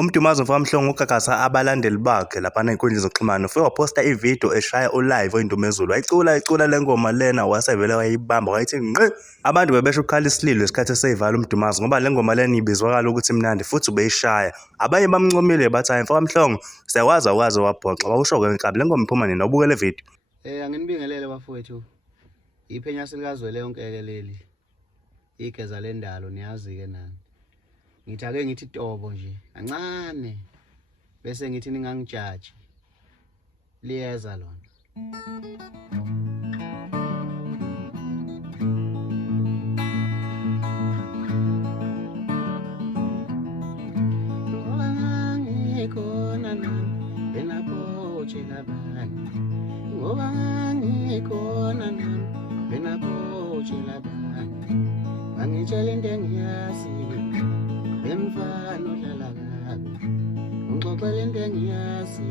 UMdumazi mfamhlongo ugagasa abalandeli bakhe lapha ey'nkundleni zokuxhumana ufike waposta ividiyo eshaya ulive oyindumezulu wayicula le ngoma lena wasevele wayibamba wayithi ngqi abantu bebesho ukukhala isililo isikhathi eseyivala uMdumazi ngoba le ngoma lena ibizwakala ukuthi imnandi futhi ubeyishaya abanye bamncomile bathi hayi mfamhlongo siyakwazi akwazi wabhoxa wawusho nkabi le ngoma iphuma nini awubuke le video anginibingelele bafowethu iphenya silikazwe leyonkeke leli igeza lendalo niyazi-ke nani ngithi ake ngithi tobo nje kancane bese ngithi ningangijaji liyeza lona ngoba ngikhona nami benapotshela abanye ngoba ngikhona nami benapotshela abanye bangitshela into engiyazi bemfana odlala kabi ungixoxela into engiyazi